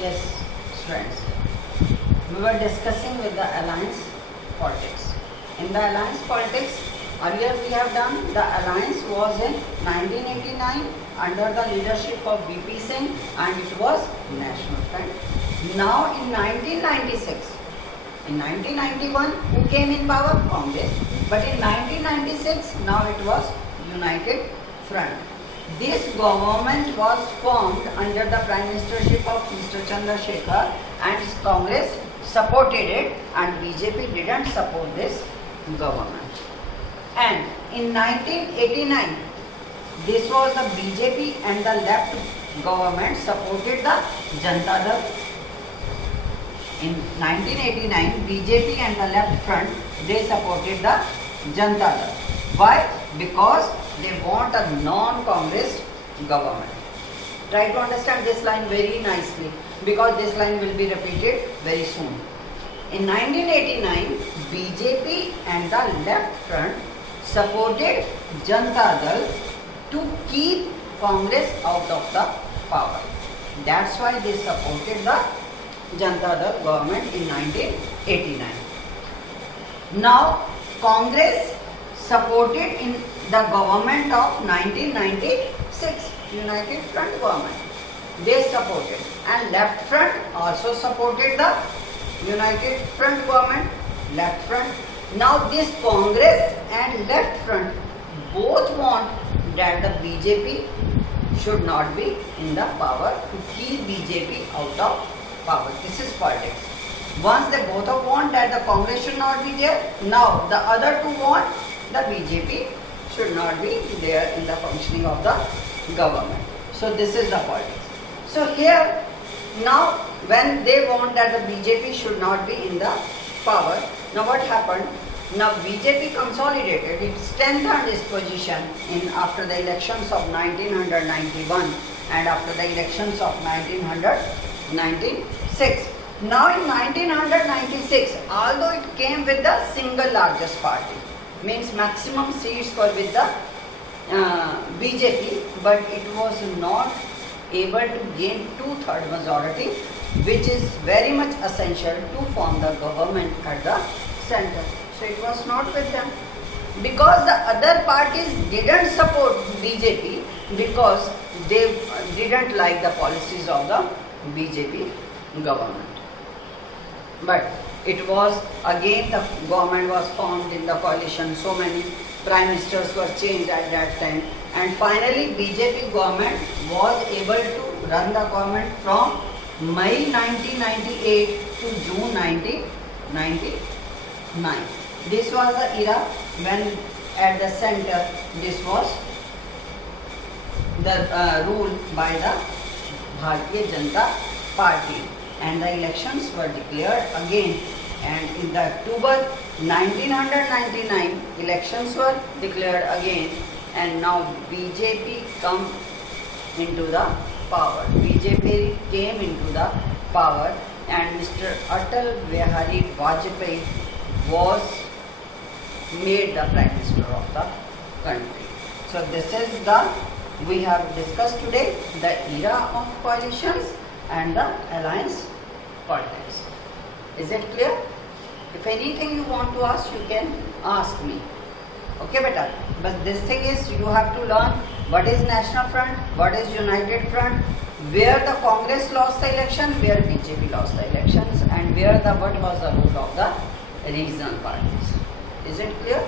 Yes, friends. We were discussing with the alliance politics. In the alliance politics, earlier we have done, the alliance was in 1989 under the leadership of VP Singh and it was National Front. Now in 1996, in 1991, who came in power? Congress. But in 1996, now it was United Front. This government was formed under the Prime Ministership of Mr. Chandrasekhar and Congress supported it and BJP didn't support this government. And in 1989, this was the BJP and the left government supported the Janata Dal. In 1989, BJP and the left front, they supported the Janata Dal. Why? Because they want a non-Congress government. Try to understand this line very nicely because this line will be repeated very soon. In 1989, BJP and the left front supported Janata Dal to keep Congress out of the power. That's why they supported the Janata Dal government in 1989. Now, Congress supported in the government of 1996, United Front government. They supported and left front also supported the United Front government, left front. Now this Congress and left front both want that the BJP should not be in the power to keep BJP out of power. This is politics. Once they both want that the Congress should not be there, now the other two want the BJP should not be there in the functioning of the government. So this is the politics. So here now when they want that the BJP should not be in the power, now what happened? Now BJP consolidated, it strengthened its position in after the elections of 1991 and after the elections of 1996. Now in 1996, although it came with the single largest party, means maximum seats were with the BJP, but it was not able to gain 2/3 majority, which is very much essential to form the government at the center. So it was not with them because the other parties didn't support BJP because they didn't like the policies of the BJP government. But it was again the government was formed in the coalition, so many prime ministers were changed at that time and finally BJP government was able to run the government from May 1998 to June 1999. This was the era when at the center this was the rule by the Bharatiya Janata Party and the elections were declared again and in the October 1999 elections were declared again and now BJP come into the power. BJP came into the power and Mr. Atal Bihari Vajpayee was made the Prime Minister of the country. So this is the, we have discussed today the era of coalitions and the alliance politics. Is it clear? If anything you want to ask, you can ask me. Okay, beta. But this thing is, you have to learn what is National Front, what is United Front, where the Congress lost the election, where BJP lost the elections, and where the what was the role of the regional parties. Is it clear?